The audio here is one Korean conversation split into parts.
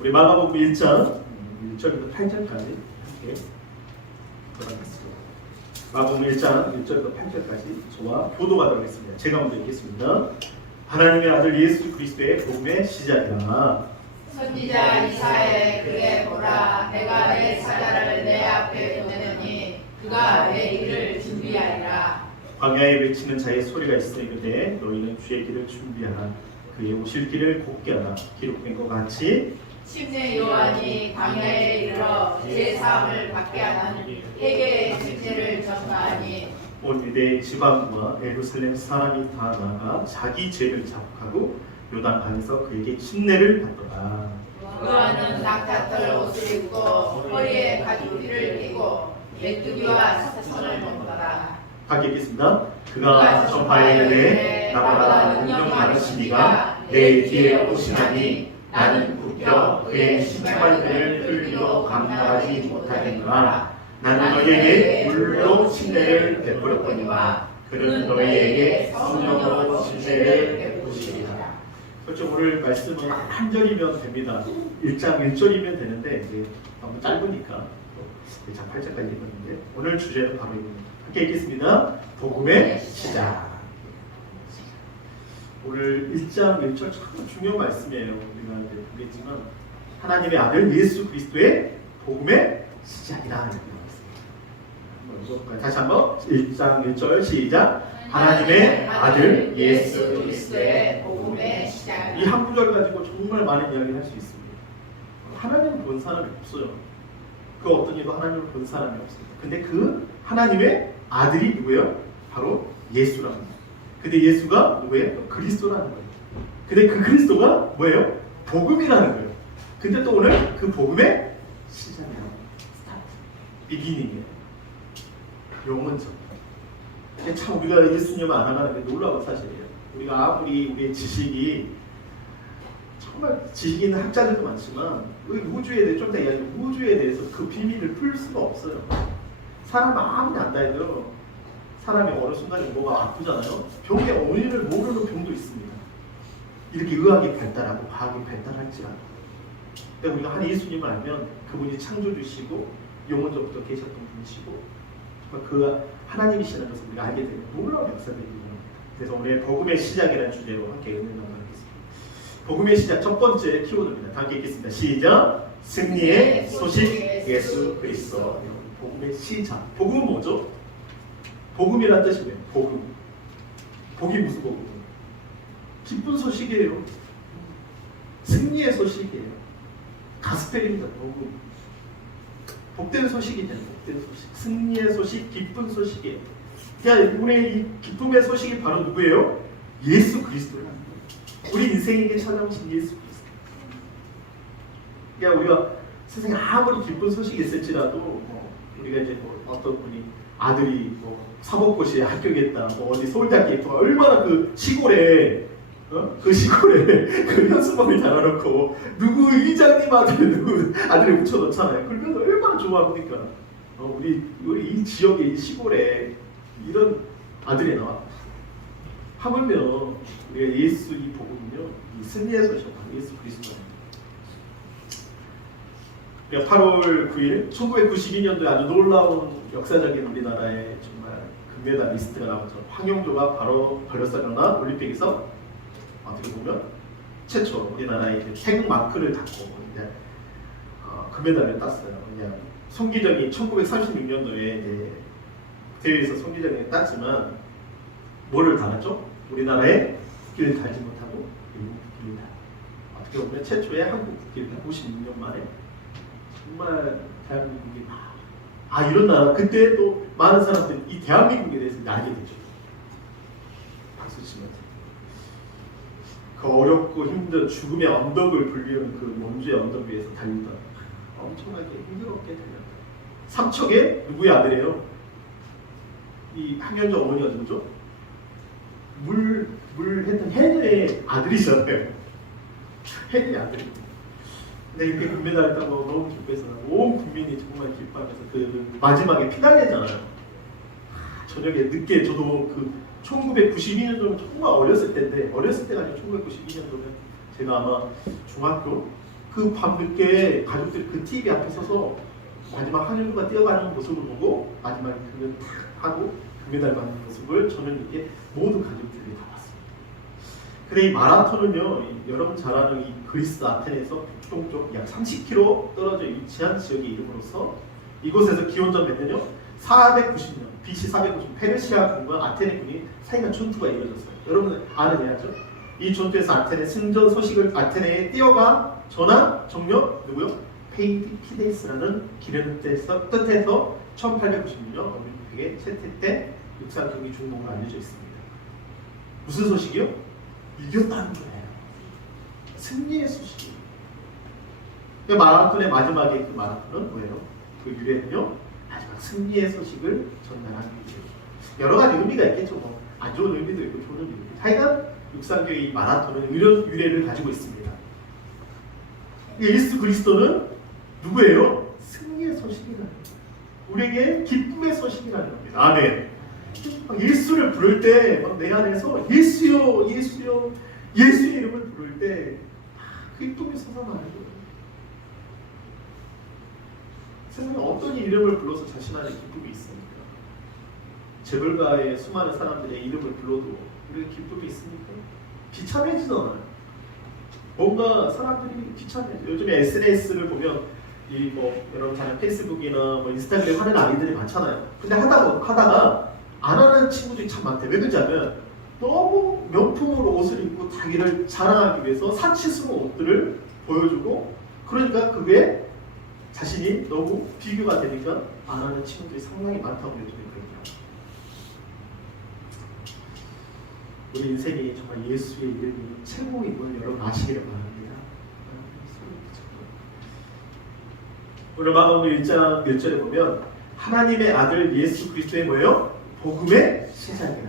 우리 마가복음 1장 1절부터 8절까지 함께 돌아가겠습니다. 마가복음 1장 1절부터 8절까지 저와 교도하도록 하겠습니다. 제가 먼저 읽겠습니다. 하나님의 아들 예수 그리스도의 복음의 시작이라. 선지자 이사야의 글에 보라, 내가 내 사자를 내 앞에 보내느니 그가 내 길을 준비하리라. 광야에 외치는 자의 소리가 있으리되 너희는 주의 길을 준비하라. 그의 오실 길을 곧게 하라. 기록된 것 같이 침례 요한이 광야에 이르러 제3을 받게 하는 회개의 침례를 전파하니 온 유대 지방과 예루살렘 사람이 다 나아가 자기 죄를 자복하고 요단강에서 그에게 침례를 받더라. 요한은 낙타털 옷을 입고 허리에 가죽띠를 띠고 메뚜기와 사선을 먹더라. 하게 읽겠습니다. 그가 전파에 이르되 나보다 능력 많으신 이가 내 뒤에 오시나니 나는 굽혀 그의 신발들을 풀기로 감당하지 못하겠노라. 나는 너희에게 물로 침례를 베풀었거니와 그는 너희에게 성령으로 침례를 베푸시리라. 그렇죠. 오늘 말씀은 한 절이면 됩니다. 1장 1절이면 되는데 이제 너무 짧으니까 1장 8절까지 읽었는데 오늘 주제는 바로 이겁니다. 함께 읽겠습니다. 복음의 시작. 오늘 1장 1절 참 중요한 말씀이에요. 우리가 이제 보겠지만 하나님의 아들 예수 그리스도의 복음의 시작이라. 다시 한번 1장 1절 시작. 하나님의 아들 예수 그리스도의 복음의 시작. 이 한 구절 가지고 정말 많은 이야기를 할 수 있습니다. 하나님을 본 사람이 없어요. 그 어떤 이도 하나님을 본 사람이 없습니다. 근데 그 하나님의 아들이 누구예요? 바로 예수라는 거예요. 근데 예수가 누구예요? 그리스도라는 거예요. 근데 그 그리스도가 뭐예요? 복음이라는 거예요. 근데 또 오늘 그 복음의 시작이에요. 스타트. 비기닝이에요. 영원적. 참 우리가 예수님을 알아가는 게 놀라운 사실이에요. 우리가 아무리 우리의 지식이 정말 지식 있는 학자들도 많지만 우주에 대해 좀 더 이야기 우주에 대해서 그 비밀을 풀 수가 없어요. 사람 아무리 안다 해도 사람이 어느 순간에 뭐가 아프잖아요. 병의 원인을 모르는 병도 있습니다. 이렇게 의학이 발달하고 과학이 발달할지라도. 근데 우리가 한 예수님을 알면 그분이 창조주시고 영원전부터 계셨던 분이시고 그 하나님이시라는 것을 우리가 알게 되는 놀라운 역사들이 있습니다. 그래서 오늘 복음의 시작이라는 주제로 함께 은혜 나누겠습니다. 복음의 시작 첫 번째 키워드입니다. 함께 읽겠습니다. 시작. 승리의 소식 예수 그리스도. 복음의 시작. 복음은 뭐죠? 복음이란 뜻이 뭐예요? 복음. 복이 무슨 복음이에요? 기쁜 소식이에요. 승리의 소식이에요. 가스펠입니다. 복음. 복된 소식이잖아요. 복된 소식. 승리의 소식, 기쁜 소식이에요. 그러니까 우리의 이 기쁨의 소식이 바로 누구예요? 예수 그리스도라는 거예요. 우리 인생에게 찾아오신 예수 그리스도. 그러니까 우리가 세상에 아무리 기쁜 소식이 있을지라도 우리가 이제 어떤 분이 아들이 사법고시에 합격했다, 어디 서울대학교에 있다, 얼마나 그 시골에 그 시골에 그 현수막을 달아놓고 누구 이장님 아들 누구 아들을 붙여놓잖아요. 그러면서 얼마나 좋아합니까? 우리 이 지역에 이 시골에 이런 아들이 나와. 하물며 우리가 예수 이 복음은요, 이 승리의 소식 예수 그리스도입니다. 8월 9일 1992년도에 아주 놀라운 역사적인 우리나라의 정말 금메달리스트가 나오죠. 황영조가 바로 바르셀로나 올림픽에서 어떻게 보면 최초 우리나라의 태극 마크를 갖고 이제 금메달을 땄어요. 그냥 송기정이 1936년도에 이제 대회에서 송기정이 땄지만 뭐를 달았죠? 우리나라의 국기를 달지 못하고 일본 국기를 달. 어떻게 보면 최초의 한국 국기를 56년 만에 정말 대한민국이 이런 나라. 그때 또 많은 사람들이 이 대한민국에 대해서 알게 되죠. 박수 치면서 그 어렵고 힘든 죽음의 언덕을 불리는 그 원주의 언덕 위에서 달리던 엄청나게 힘들었게 달렸다. 삼척의 누구의 아들이에요? 이 황현조 어머니가 누구죠? 물 했던 해녀의 아들이잖아요. 해녀의 아들입니다. 근데 이렇게 금메달을 따고 너무 기뻐해서 온 국민이 정말 기뻐하면서 그 마지막에 피날레잖아요. 저녁에 늦게 저도 그 1992년도면 정말 어렸을 때인데 어렸을 때가 아니고 1992년도면 제가 아마 중학교 그 밤늦게 가족들이 그 TV 앞에 서서 마지막 한일루가 뛰어가는 모습을 보고 마지막에 금을 탁 하고 금메달 받는 모습을 저는 이게 모든 가족들이 다 봤습니다. 근데 이 마라톤은요, 여러분 잘 아는 이 그리스 아테네에서 북동쪽 약 30km 떨어져 위치한 지역의 이름으로서 이곳에서 기원전 몇 년요? 490년, BC 490년 페르시아 군과 아테네 군이 사이가 전투가 이루어졌어요. 여러분 아는 얘기죠? 이 전투에서 아테네 승전 소식을 아테네에 띄어가 전한 정력 누구요? 페이디피데스라는 기르는 뜻에서 1896년 올림픽의 채택 때 육상 경기 종목으로 알려져 있습니다. 무슨 소식이요? 이겼다는 거예요. 승리의 소식이에요. 그 마라톤의 마지막에 그 마라톤은 뭐예요? 그 유래는요, 마지막 승리의 소식을 전달하는 거죠. 여러 가지 의미가 있겠죠. 뭐 안 좋은 의미도 있고 좋은 의미도 있고. 하여간 육상계의 마라톤은 이런 유래를 가지고 있습니다. 예수 그리스도는 누구예요? 승리의 소식이라는 거예요. 우리에게 기쁨의 소식이라는 겁니다. 아멘. 예수를 부를 때 내 안에서 예수요, 예수요, 예수의 이름을 부를 때 기쁨이 솟아나는 거예요. 세상에 어떤 이름을 불러서 자신 안에 기쁨이 있습니까? 재벌가의 수많은 사람들의 이름을 불러도 우리가 기쁨이 있습니까? 비참해지잖아요. 뭔가 사람들이 비참해져. 요즘에 SNS를 보면 이 뭐 여러분 잘 페이스북이나 뭐 인스타그램 하는 아이들이 많잖아요. 근데 하다가 안 하는 친구들이 참 많대. 왜 그러냐면 너무 명품으로 옷을 입고 자기를 자랑하기 위해서 사치스러운 옷들을 보여주고, 그러니까 그게 자신이 너무 비교가 되니까 안 하는 친구들이 상당히 많다고 요즘에 그러더라고요. 우리 인생이 정말 예수의 이름이 최고인 걸 여러분 아시기를 바랍니다. 오늘 마가복음 1장 1절에 보면 하나님의 아들 예수 그리스도의 뭐예요? 복음의 시작이라.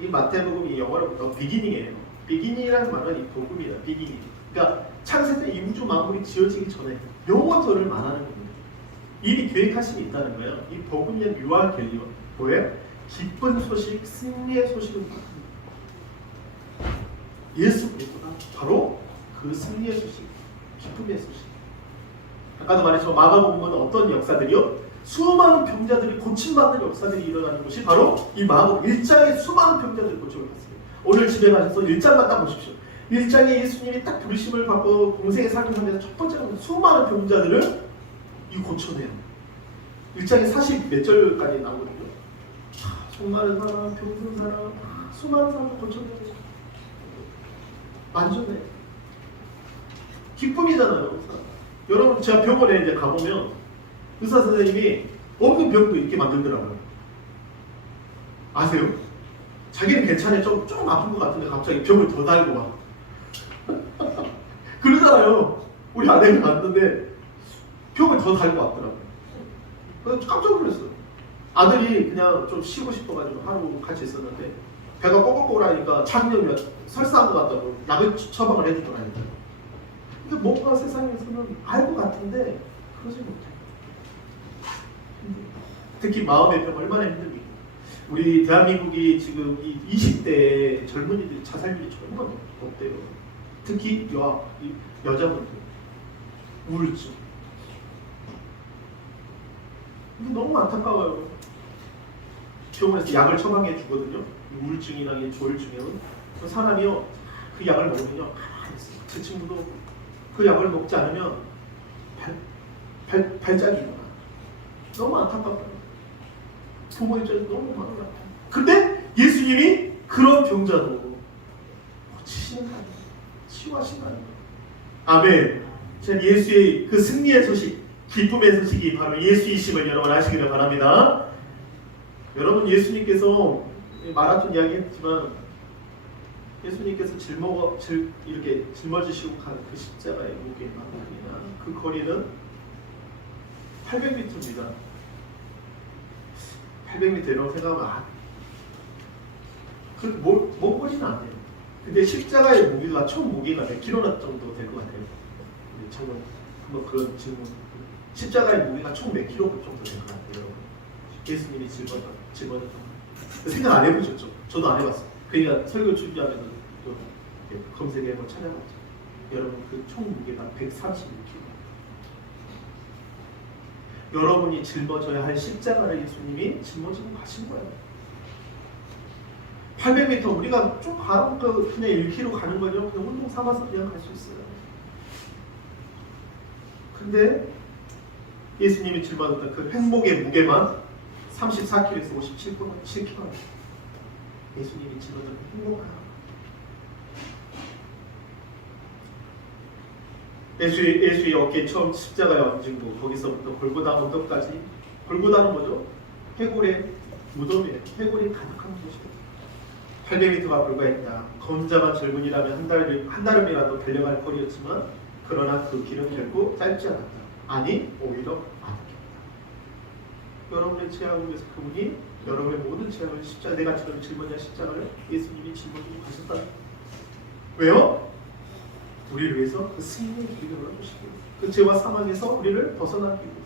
이 마태복음 이 영어로부터 비기닝이에요. 비기닝이라는 말은 이 복음이다. 비기닝. 그러니까 창세 때 이 우주 만물이 지어지기 전에 영원토를 말하는 겁니다. 이미 계획하심이 있다는 거예요. 이 복음의 묘한 결리와 뭐예요? 기쁜 소식, 승리의 소식을 말합니다. 예수 그리스도가 바로 그 승리의 소식, 기쁨의 소식. 아까도 말했지만 마가복음은 어떤 역사들이요? 수많은 병자들이 고침받는 역사들이 일어나는 곳이 바로 이 마가복음 1장에 수많은 병자들이 고침을 받습니다. 오늘 집에 가셔서 1장만 딱 보십시오. 1장에 예수님이 딱 부르심을 받고 공생의 삶을 살면서 첫 번째로 수많은 병자들을 이 고쳐내요. 1장에 40 몇 절까지 나오거든요. 수많은 사람, 병든 사람, 수많은 사람을 고쳐내요. 완전해. 기쁨이잖아요. 여러분 제가 병원에 이제 가보면 의사 선생님이 없는 병도 있게 만들더라고요. 아세요? 자기는 괜찮아요. 좀 아픈 것 같은데 갑자기 병을 더 달고 와. 그러잖아요. 우리 아내가 갔는데 병을 더 달고 왔더라고요. 그래서 깜짝 놀랐어요. 아들이 그냥 좀 쉬고 싶어가지고 하루 같이 있었는데 배가 꼬글꼬글하니까 장염이 설사한 것 같다고 약을 처방을 해주더라고요. 근데 뭔가 세상에서는 알 것 같은데 그러지 못해요. 특히 마음의 병 얼마나 힘듭니까? 우리 대한민국이 지금 이 20대 젊은이들이 자살률이 정말 높대요. 특히 여자분들 우울증. 이게 너무 안타까워요. 병원에서 약을 처방해 주거든요. 우울증이나 조울증에는 그 사람이요 그 약을 먹으면요 가만히 있어요. 제 친구도 그 약을 먹지 않으면 발작이 일어나. 너무 안타깝다. 부모 입장에서 너무 마음이 아파요. 근데 예수님이 그런 병자도 고치시는 거 아니에요. 치유하신 거 아니에요. 아멘. 자, 예수의 그 승리의 소식, 기쁨의 소식이 바로 예수이심을 여러분 아시기를 바랍니다. 여러분 예수님께서 마라톤 이야기했지만 예수님께서 이렇게 짊어지시고 가는 그 십자가의 무게, 그 거리는 800m입니다. 800m라고 생각하면 먼 거리는 안 돼요. 근데 십자가의 무게가 총 무게가 몇 킬로나 정도 될 것 같아요. 정말 한번 그런 질문. 십자가의 무게가 총 몇 킬로 정도 될 것 같아요. 예수님이 짊어졌던 생각 안 해보셨죠? 저도 안 해봤어요. 그러니까 설교 준비하면서 좀 검색해 한번 찾아봤죠. 여러분 그 총 무게가 136kg. 여러분이 짊어져야 할 십자가를 예수님이 짊어지고 가신 거예요. 800m 우리가 좀 가는 거 그냥 1km 가는 거죠. 그냥 운동 삼아서 그냥 갈 수 있어요. 근데 예수님이 짊어졌던 그 행복의 무게만 34kg에서 57kg. 예수님이 짊어졌던 행복하다. 예수의 어깨에 처음 십자가에 얹은 거기서부터 골고다 언덕까지. 골고다는 뭐죠? 해골의 무덤이에요. 해골이 가득한 곳이에요. 800m가 불과했다. 건장한 젊은이라면 한 달음이라도 달려갈 거리였지만 그러나 그 길은 결국 짧지 않았다. 아니 오히려 아득했다. 여러분의 죄악을 위해서 그분이 여러분의 모든 죄악을 십자가 내가 지금 짊어진 십자가를 예수님이 짊어지고 가셨다. 왜요? 우리를 위해서 그 승리의 길을 열어주시기 위해서 그 죄와 사망에서 우리를 벗어나기 위해서.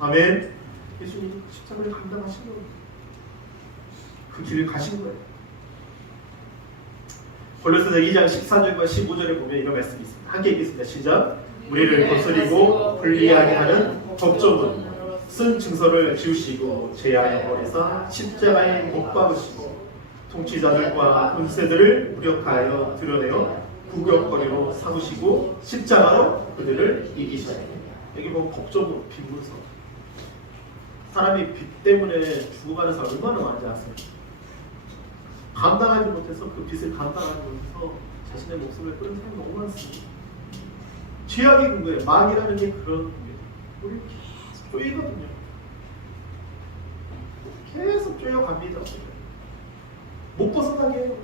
아멘. 예수님이 그 십자가를 감당하신 거예요. 그 길을 가신 거예요. 골로새서 2장 14절과 15절에 보면 이런 말씀이 있습니다. 함께 읽겠습니다. 시작. 우리를 거스리고 불리하게 하는 법조문 쓴 증서를 지우시고 제하여 버리사 십자가에 못 박으시고 통치자들과 군세들을 무력하여 드러내어 구경거리로 삼으시고 십자가로 그들을 이기셨다. 여기 보면 법조문 빈문서. 사람이 빚 때문에 죽어가는 사람 얼마나 많은지 아세요? 감당하지 못해서 그 빚을 감당하지 못해서 자신의 목숨을 끊은 사람이 너무 많습니다. 죄악의 근거에 마귀라는 게 그런 겁니다. 우리 계속 쪼이거든요. 계속 쪼여갑니다. 못 벗어나게 해요.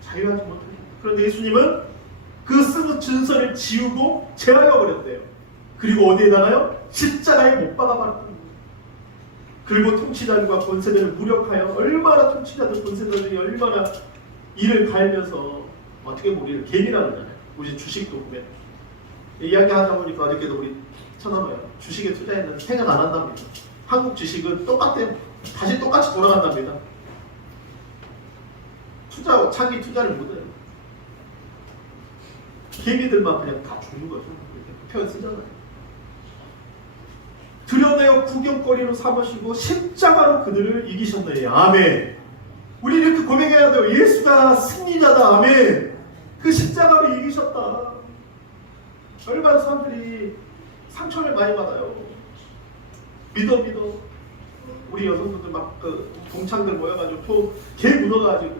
자유하지 못하게. 그런데 예수님은 그 쓴 증서를 지우고 제하여 버렸대요. 그리고 어디에다가요? 십자가에 못 박아버렸다는 거예요. 그리고 통치자들과 권세들을 무력하여 얼마나 통치자들 권세들이 얼마나 이를 갈면서 어떻게 보면 우리를 개미라고 하잖아요. 우리 주식도 보면 이야기하다 보니까 어저께도 우리 쳐다봐요. 주식에 투자했는데 생각 안 한답니다. 한국 주식은 똑같대요. 다시 똑같이 돌아간답니다. 자기 투자를 못해요. 개미들만 그냥 다 죽는 거죠. 이렇게 표현 쓰잖아요. 드러내어 구경거리로 삼으시고 십자가로 그들을 이기셨네요. 아멘. 우리 이렇게 고백해야 돼요. 예수가 승리자다. 아멘. 그 십자가로 이기셨다. 얼마나 사람들이 상처를 많이 받아요. 믿어. 우리 여성분들 막 그 동창들 모여가지고 개 묻어가지고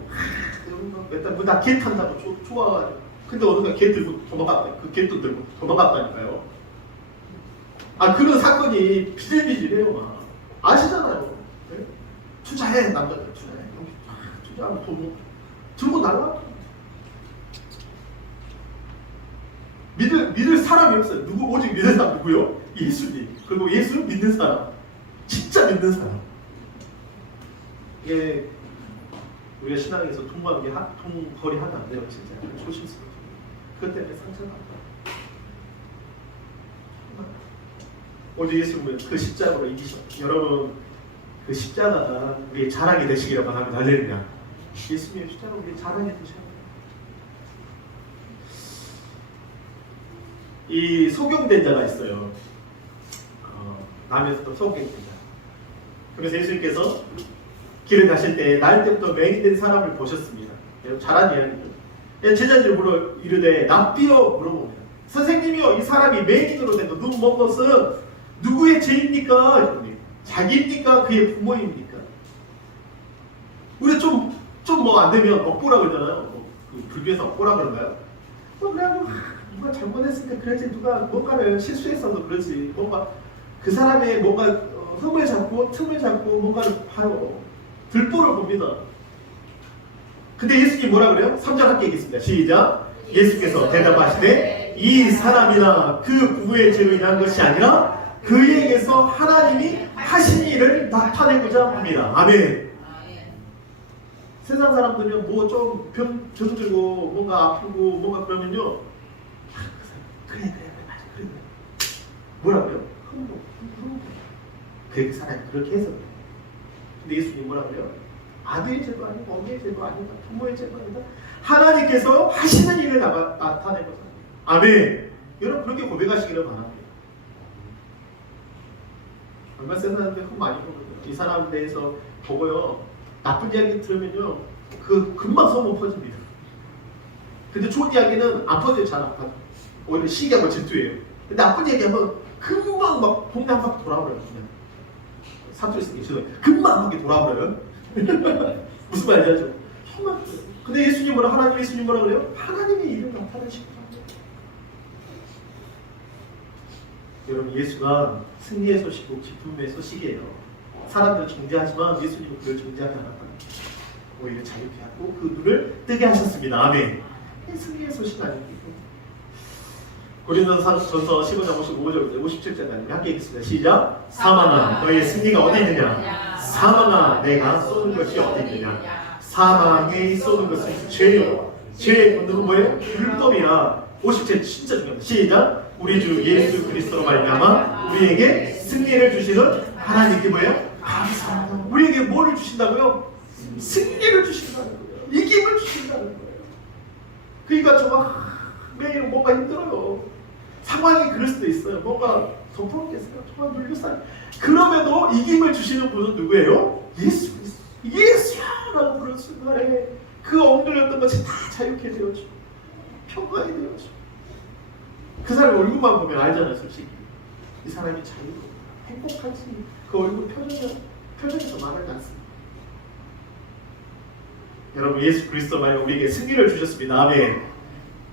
맨날 뭐 나 개 탄다고 좋아가지고. 근데 어느 날 개 들고 도망갔다. 그 개도 들고 도망갔다니까요. 그런 사건이 비질비질해요. 막 아시잖아요. 네? 투자해. 남자들 투자해. 투자하면 돈 들고 날라. 믿을 사람이 없어요. 오직 믿는 사람 누구요? 예수님. 그리고 예수 믿는 사람. 진짜 믿는 사람. 이게 우리가 신앙에서 통거리 하면 안 돼요. 진짜 조심스럽게. 그것 때문에 상처받다. 오직 예수님은 그 십자가로 이기셨다. 여러분 그 십자가가 우리의 자랑이 되시기를 바랍니다. 할렐루야. 예수님의 십자가가 우리의 자랑이 되셔야 돼요. 이 소경된 자가 있어요. 남에서도 소경된 자. 그래서 예수님께서 길을 가실 때 날 때부터 맹인된 사람을 보셨습니다. 잘한 이야기죠. 제자들이 이르되 납비어 물어봅니다. 선생님이요, 이 사람이 맹인으로 된 거 눈 먼 것은 누구의 죄입니까? 자기입니까? 그의 부모입니까? 우리 좀 뭐 안 되면 억보라 그러잖아요. 그 불교에서 억보라 그런가요? 그냥 누가 잘못했으니까 그러지, 누가 뭔가를 실수했어도 그러지. 뭔가 그 사람의 뭔가 틈을 잡고 뭔가를 봐요. 들보를 봅니다. 근데 예수님이 뭐라 그래요? 3절 함께 읽겠습니다. 시작. 예수께서 대답하시되 이 사람이나 그 부부의 죄로 인한 것이 아니라 그에게서 하나님이 하신 일을 나타내고자 합니다. 아멘. 세상 사람들은 뭐 좀 병 들고 뭔가 아프고 뭔가 그러면요, 그래 맞아 그래. 뭐라고요? 흥분. 그 사람이 그렇게 해서. 근데 예수님 뭐라 그래요? 아들의 죄도 아니고 어머니의 죄도 아니다. 부모의 죄도 아니다. 하나님께서 하시는 일을 나타낸 거죠. 아멘. 여러분 그렇게 고백하시기를 바랍니다. 얼마 센 사람들 흠 많이 보거든요. 이 사람에 대해서 보고요. 나쁜 이야기 들으면요. 금방 소문 퍼집니다. 근데 좋은 이야기는 안 퍼져요. 잘 안 퍼져. 오히려 시기하고 질투예요. 근데 나쁜 얘기하면 금방 막 동네 한 바퀴 돌아버려요. 그냥. 사투리 쓰기 싫어요. 금방 한 바퀴 돌아버려요. 무슨 말인지 알죠? 정말. 근데 예수님 뭐라 하나님 예수님 뭐라 그래요? 하나님의 일을 나타내시고. 여러분 예수가 승리의 소식이고 기쁨의 소식이에요. 사람들은 정죄하지만 예수님은 그걸 정죄하지 않았다. 오히려 자유케 하고 그 눈을 뜨게 하셨습니다. 아멘. 승리의 소식 아닙니까? 고린도전서 15장 55절부터 57절까지 함께 읽겠습니다. 시작. 사망아 너의 승리가 어디 있느냐? 사망아 내가 쏘는 것이 어디 있느냐? 사망에 쏘는 것은 죄요. 죄의 본능은 뭐예요? 불법이라. 57절 진짜 중요합니다. 시작. 우리 주 예수 그리스도로 말미암아 우리에게 승리를 주시는 하나님께 뭐예요? 감사합니다. 우리에게 뭐를 주신다고요? 승리를 주신다는 거예요. 이김을 주신다는 거예요. 그러니까 정말 매일 뭔가 힘들어요. 상황이 그럴 수도 있어요. 뭔가 덮어놓겠어요. 정말 물리살. 그럼에도 이김을 주시는 분은 누구예요? 예수 그리스도. 예수야라고 부른 순간에 그 엉들렸던 것이 다 자유케 되어지고 평강이 되어지고. 그 사람 얼굴만 보면 알잖아요. 솔직히 이 사람이 자유로 행복하지. 그 얼굴 표정에서 말하지 않습니다. 여러분 예수 그리스도 말에 우리에게 승리를 주셨습니다. 아멘.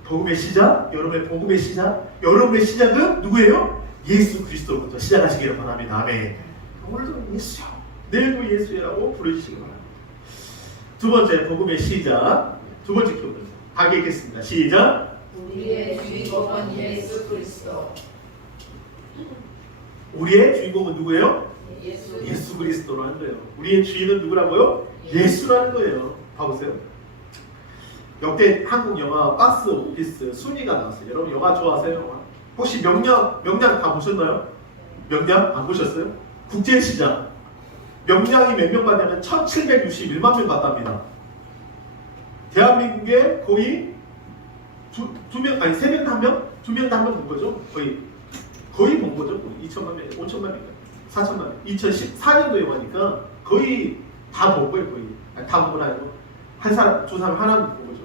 복음의 시작, 여러분의 복음의 시작, 여러분의 시작은 누구예요? 예수 그리스도로부터 시작하시기를 바랍니다. 아멘. 오늘도 예수요, 내일도 예수라고 부르시기 바랍니다. 두 번째 복음의 시작, 두 번째 키워드 다 읽겠습니다. 시작. 우리의 주인공은 예수 그리스도. 우리의 주인공은 누구예요? 예수. 예수 그리스도라는 거예요. 우리의 주인은 누구라고요? 예수라는 거예요. 봐보세요. 역대 한국 영화 박스 오피스 순위가 나왔어요. 여러분 영화 좋아하세요? 영화? 혹시 명량 다 보셨나요? 명량 안 보셨어요? 국제시장 명량이 몇 명 받냐면 1761만 명 받답니다. 대한민국에 거의 세 명 다 한 명? 두 명 다 한 명 본 거죠? 거의 본 거죠? 2천만 명, 5천만 명, 4천만 명. 2014년도 영화니까 거의 다 본 거예요. 거의 다 본 건 아니고 한 사람, 두 사람 하나 본 거죠.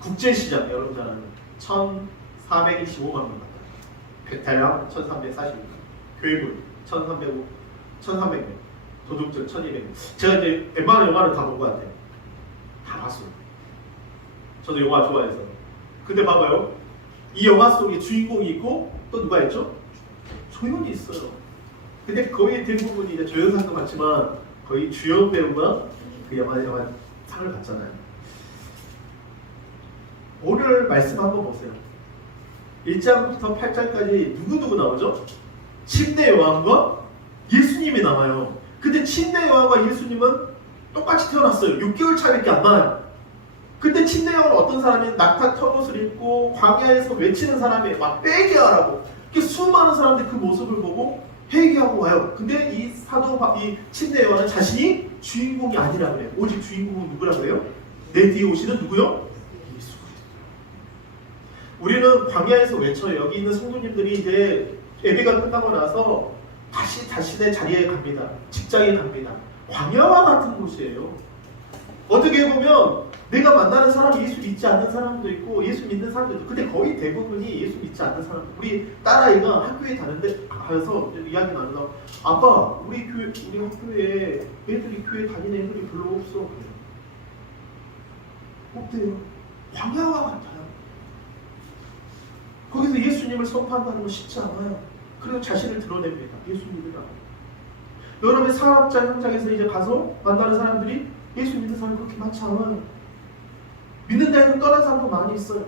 국제시장 여러분 잘 아는 1,425만 명 받아요. 베테랑 1,346명, 교회물 1,300명, 도둑들 1,200명. 제가 이제 웬만한 영화를 다 본 것 같아요. 다 봤어요. 저도 영화 좋아해서. 근데 봐봐요. 이 영화 속에 주인공이 있고 또 누가 있죠? 조연이 있어요. 근데 거의 대부분이 이제 조연상도 많지만 거의 주연 배우가 그 영화 상을 받잖아요. 오늘 말씀 한번 보세요. 1장부터 8장까지 누구 나오죠? 침례 요한과 예수님이 나와요. 근데 침례 요한과 예수님은 똑같이 태어났어요. 6개월 차이밖에 안 나요. 근데 침례 요한은 어떤 사람이 낙타 털옷을 입고 광야에서 외치는 사람이 막 회개하라고. 수많은 사람들이 그 모습을 보고 회개하고 와요. 근데 이 침례 요한은 자신이 주인공이 아니라 그래요. 오직 주인공은 누구라 그래요? 내 뒤에 오시는 누구요? 예수 그리스도. 우리는 광야에서 외쳐요. 여기 있는 성도님들이 이제 예배가 끝나고 나서 다시 자신의 자리에 갑니다. 직장에 갑니다. 광야와 같은 곳이에요. 어떻게 보면 내가 만나는 사람이 예수 믿지 않는 사람도 있고 예수 믿는 사람도 있고, 근데 거의 대부분이 예수 믿지 않는 사람. 우리 딸아이가 학교에 가서 이야기 나누다, 아빠 우리 학교에 애들이 교회 다니는 애들이 별로 없어. 어때요? 광야와 같아요. 거기서 예수님을 선포한다는 건 쉽지 않아요. 그리고 자신을 드러냅니다. 예수 믿으라고. 여러분의 사업자 현장에서 이제 가서 만나는 사람들이 예수 믿는 사람이 그렇게 많지 않아요. 믿는다 해도 떠난 사람도 많이 있어요.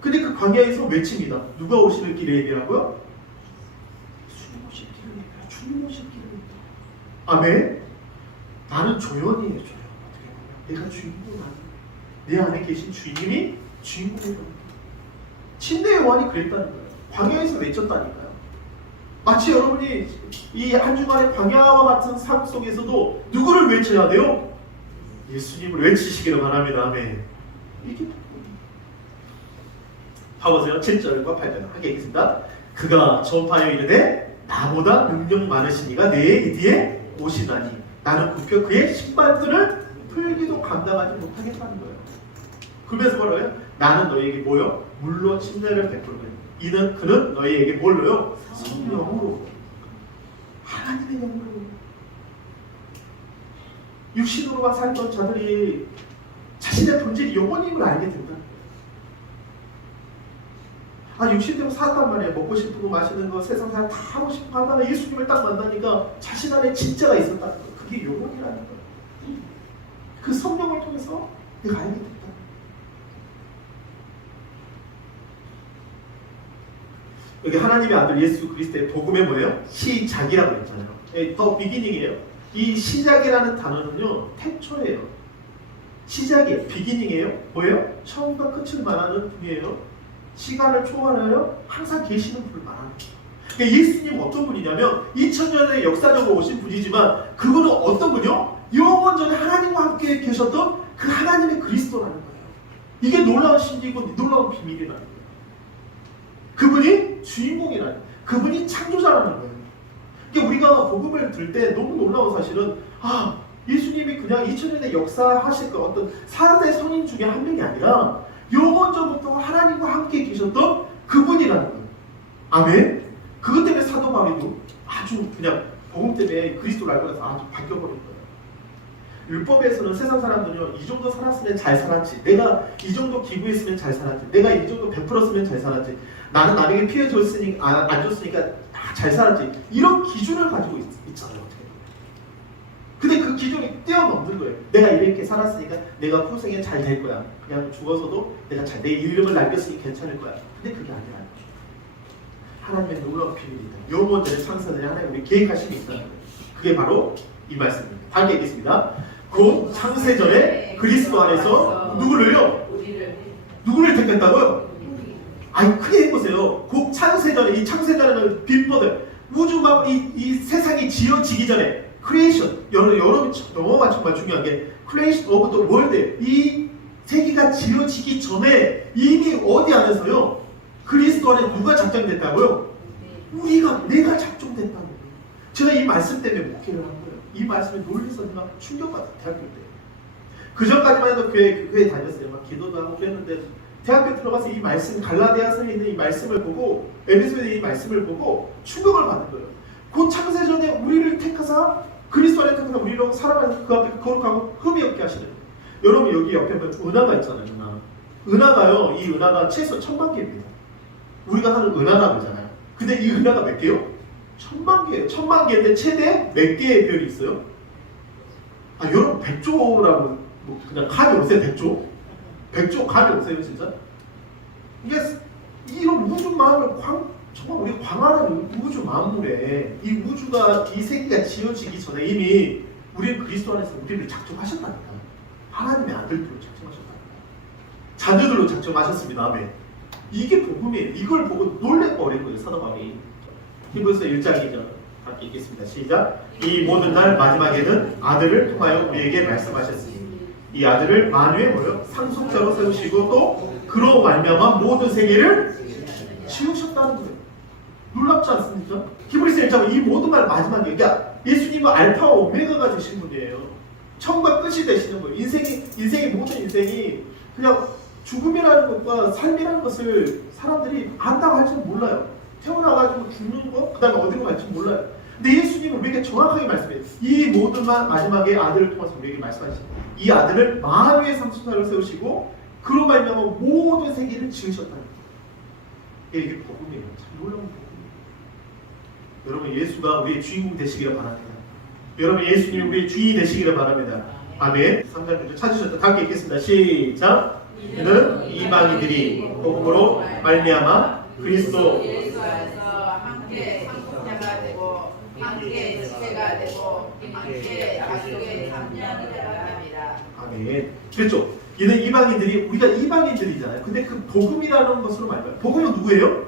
근데 그 광야에서 외칩니다. 누가 오시는 길에 예배라고요? 주님 오실 길을 예배라. 주님 오실 길을 예배라. 아멘. 나는 조연이에요. 조연. 어떻게 보면 내가 주인공이 아니에요. 내 안에 계신 주님이 주인공이에요. 침례 요한이 그랬다는 거예요. 광야에서 외쳤다니까요. 마치 여러분이 이 한 주간의 광야와 같은 삶 속에서도 누구를 외쳐야 돼요? 예수님을 외치시기를 바랍니다. 아멘. 이게 봐보세요. 7절과 8절 함께 읽겠습니다. 그가 전파하여 이르되 나보다 능력 많으신 이가 내 뒤에 오시나니 나는 굽혀 그의 신발들을 풀기도 감당하지 못하겠다는 거예요. 그러면서 뭐라고요? 나는 너희에게 뭐요? 물로 침례를 베풀거든. 그는 너희에게 뭘로요? 성령으로, 하나님의 영으로. 육신으로만 살던 자들이 자신의 본질이 영혼임을 알게 된다. 육신대로 살았단 말이에요. 먹고 싶고 마시는 거 세상 사람 다 하고 싶어 하다가 예수님을 딱 만나니까 자신 안에 진짜가 있었다는 거. 그게 영혼이라는 거예요. 그 성령을 통해서 내가 알게 됐다. 여기 하나님의 아들 예수 그리스도의 복음의 뭐예요? 시작이라고 했잖아요. 더 비기닝이에요. 이 시작이라는 단어는요, 태초예요. 시작이에요. 비기닝이에요. 뭐예요? 처음과 끝을 말하는 분이에요. 시간을 초월하여 항상 계시는 분을 말하는 거예요. 그러니까 예수님은 어떤 분이냐면 2000년의 역사적으로 오신 분이지만 그분은 어떤 분이요? 영원전에 하나님과 함께 계셨던 그 하나님의 그리스도라는 거예요. 이게 놀라운 신비고 놀라운 비밀이라는 거예요. 그분이 주인공이라는 거예요. 그분이 창조자라는 거예요. 그러니까 우리가 복음을 들 때 너무 놀라운 사실은 예수님이 그냥 2000년의 역사하실 그 어떤 4대 성인 중에 한 명이 아니라 영원전부터 하나님과 함께 계셨던 그분이라는 거예요. 아멘. 그것 때문에 사도 바울도 아주 그냥 복음 때문에 그리스도를 알고 나서 아주 바뀌어버린 거예요. 율법에서는 세상 사람들은요, 이 정도 살았으면 잘 살았지, 내가 이 정도 기부했으면 잘 살았지, 내가 이 정도 베풀었으면 잘 살았지, 나는 남에게 피해 줬으니까 안 줬으니까 잘 살았지, 이런 기준을 가지고 있잖아요. 근데 그 기준이 뛰어넘는 거예요. 내가 이렇게 살았으니까 내가 후생에 잘 될 거야. 그냥 죽어서도 내가 내 이름을 남겼으니 괜찮을 거야. 근데 그게 아니라는 거죠. 하나님의 놀라운 비밀이다. 영원전의 창세전에 하나님 우리 계획하신 게 있다는 거예요. 그게 바로 이 말씀입니다. 다시 얘기했습니다. 곧 창세전에 그리스도 안에서 누구를요? 누구를 택했다고요? 크게 해보세요. 곧 창세전에, 이 창세전에는 빌보드 우주가 이 세상이 지어지기 전에 크리에이션, 여러분 영어가 정말 중요한 게 크리에이션 오브 더 월드, 이 세계가 지어지기 전에 이미 어디 안에서요? 그리스도 안에 누가 작정됐다고요? 내가 작정됐다는 거예요. 제가 이 말씀 때문에 목회를 한 거예요. 이 말씀에 놀라서 막 충격받았어요. 대학교 때. 그 전까지만 해도 교회 다녔어요. 막 기도도 하고 그랬는데 대학교 들어가서 이 말씀, 갈라디아서에 있는 이 말씀을 보고, 에베소에 이 말씀을 보고 충격을 받은 거예요. 곧 창세전에 우리를 택하사 그리스도 안에 택하사 우리로 살아가는 그 앞에 거룩하고 흠이 없게 하시는. 여러분 여기 옆에 보면 은하가 있잖아요. 은하가요. 이 은하가 최소 1000만 개입니다. 우리가 하는 은하라고 하잖아요. 근데 이 은하가 몇 개요? 1000만 개예요. 1000만 개인데 최대 몇 개의 별이 있어요? 여러분 100조라고 그냥 감이 오세요? 100조? 100조 감이 오세요 진짜? 이게 이런 우주 만물 정말 우리 광활한 우주 만물에 이 우주가 이 세계가 지어지기 전에 이미 우리는 그리스도 안에서 우리를 작정하셨다니까. 하나님의 아들들로 작정하셨다니까. 자녀들로 작정하셨습니다. 아멘. 이게 복음이에요. 이걸 보고 놀래버린 거예요. 사도 바울이. 히브리서 1장이죠. 함께 읽겠습니다. 시작. 이 모든 날 마지막에는 아들을 통하여 우리에게 말씀하셨으니 이 아들을 만유의 뭐요? 상속자로 세우시고 또 그로 말미암아 모든 세계를 지으셨다는 거예요. 놀랍지 않습니까? 히브리서 1장은 이 모든 말 마지막에 예수님은 알파와 오메가가 되신 분이에요. 처음과 끝이 되시는 거예요. 인생의 모든 인생이 그냥 죽음이라는 것과 삶이라는 것을 사람들이 안다고 할지는 몰라요. 태어나가지고 죽는 거, 그 다음에 어디로 갈지 몰라요. 근데 예수님은 우리에게 정확하게 말씀해요. 이 모든 말 마지막에 아들을 통해서 우리에게 말씀하시죠. 이 아들을 만유의 상속자로 세우시고 그로 말미암아 모든 세계를 지으셨다는 거예요. 이게 복음이에요. 참 놀라운 복음이에요. 여러분 예수가 우리의 주인공 되시기를 바랍니다. 여러분 예수님이 우리의 주인이 되시기를 바랍니다. 아멘. 3장 9절 찾으셨다. 다 함께 읽겠습니다. 시작. 이는 이방인들이 복음으로 말미암아 그리스도 예수 안에서 함께 상속자가 되고 함께 지체가 되고 함께 약속의 참여하게 되랍니다. 아멘. 그렇죠. 이는 이방인들이 우리가 이방인들이잖아요. 근데 그 복음이라는 것으로 말해요. 복음은 누구예요?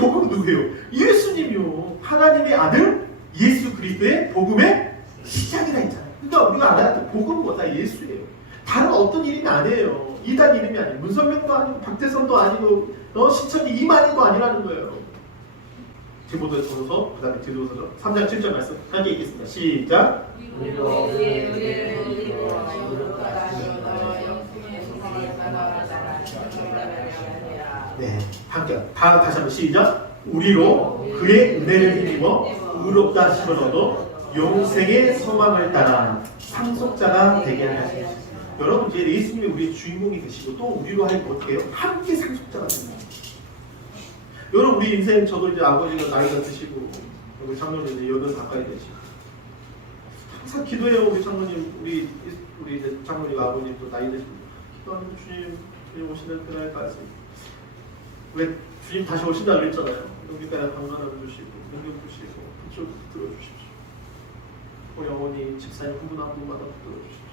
복음은 누구예요? 예수님이요. 하나님의 아들 예수 그리스도의 복음의 시작이라 했잖아요. 그러니까 우리가 알아야 돼. 복음은 뭐다? 예수예요. 다른 어떤 이름이 아니에요. 이단 이름이 아니에요. 문선명도 아니고 박대선도 아니고 신천지 이만희도 아니라는 거예요. 디모데전서 그다음에 디도서 3장 7절 말씀 함께 읽겠습니다. 시작. 우리로 그의 의를 의리로 거룩하다 하시고 영생의 소망을 따라 네, 함께 다시 한번 시작. 우리로 그의 은혜를 힘입어 의롭다 하심을 얻어 영생의 소망을 따라 상속자가 되게 하시옵소서. 여러분 이제 예수님이 우리의 주인공이 되시고 또 우리로 하여금 어떻게 해요? 함께 상속자가 됩니다. 여러분 우리 인생 저도 이제 아버지가 나이가 드시고 우리 장로님 이제 80 가까이 되시고 항상 기도해요. 우리 장로님 우리 이제 장로님 아버님도 나이 드시고 기도하는 주님 오시는 그날까지 왜 주님 다시 오신다 그랬잖아요. 여기까지 강건함 주시고 능력 주시고 그쪽 들어주십시오. 우리 어머니 집사님 한 분 한 분마다 들어주십시오.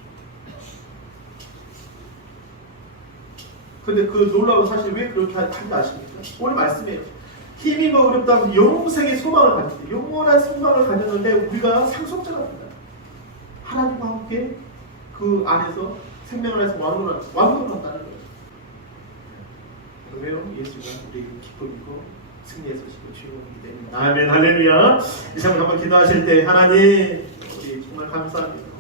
근데 그 놀라운 사실 왜 그렇게 하는지 아십니까? 오늘 말씀이에요. 힘이고 어렵다면 영생의 소망을 가졌대. 영원한 소망을 가졌는데 우리가 상속자가 된다. 하나님과 함께 그 안에서 생명을 해서 왕노를 한다는 거예요. 왜요? 예수가 우리 기쁨이고 승리의 소식의 주인공이기 때문에. 아멘 할렐루야. 이 시간 한번 기도하실 때 하나님 우리 정말 감사합니다.